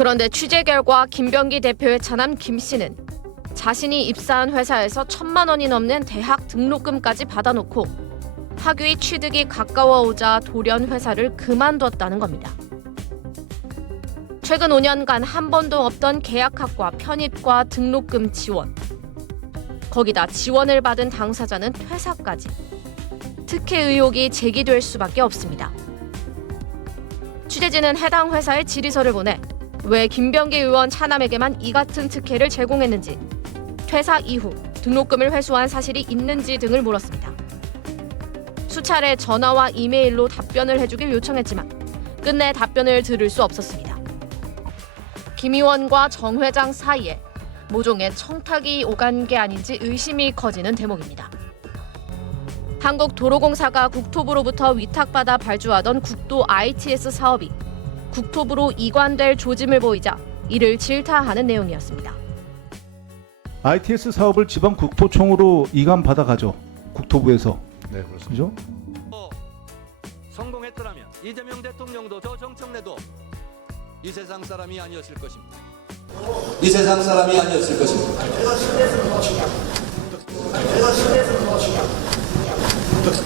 그런데 취재 결과 김병기 대표의 차남 김 씨는 자신이 입사한 회사에서 천만 원이 넘는 대학 등록금까지 받아놓고 학위 취득이 가까워오자 돌연 회사를 그만뒀다는 겁니다. 최근 5년간 한 번도 없던 계약학과 편입과 등록금 지원. 거기다 지원을 받은 당사자는 퇴사까지. 특혜 의혹이 제기될 수밖에 없습니다. 취재진은 해당 회사에 질의서를 보내 왜 김병기 의원 차남에게만 이 같은 특혜를 제공했는지, 퇴사 이후 등록금을 회수한 사실이 있는지 등을 물었습니다. 수차례 전화와 이메일로 답변을 해주길 요청했지만 끝내 답변을 들을 수 없었습니다. 김 의원과 정 회장 사이에 모종의 청탁이 오간 게 아닌지 의심이 커지는 대목입니다. 한국도로공사가 국토부로부터 위탁받아 발주하던 국도 ITS 사업이 국토부로 이관될 조짐을 보이자 이를 질타하는 내용이었습니다. ITS 사업을 지방 국토청으로 이관 받아가죠. 국토부에서. 네, 그렇습니다. 그죠? 어, 성공했더라면 이재명 대통령도 저 정청래도 이 세상 사람이 아니었을 것입니다. 이 세상 사람이 아니었을 것입니다.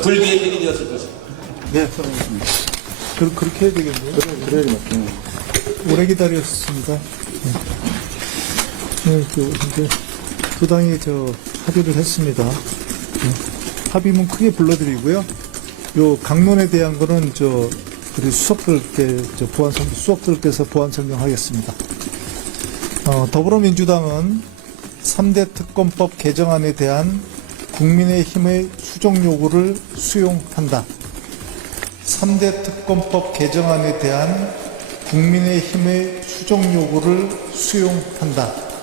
불비의 백인이었을 것입니다. 네, 그렇습니다. 그, 그렇게 해야 되겠네요. 그래, 그래, 오래 기다렸습니다. 네, 네 그, 이제 두 당이 저 합의를 했습니다. 네, 합의문 크게 불러드리고요. 요 강론에 대한 거는 저 우리 수석들께 저 보안 성 수석들께서 보안 설명하겠습니다. 어, 더불어민주당은 3대 특검법 개정안에 대한 국민의힘의 수정 요구를 수용한다. 3대 특검법 개정안에 대한 국민의힘의 수정 요구를 수용한다.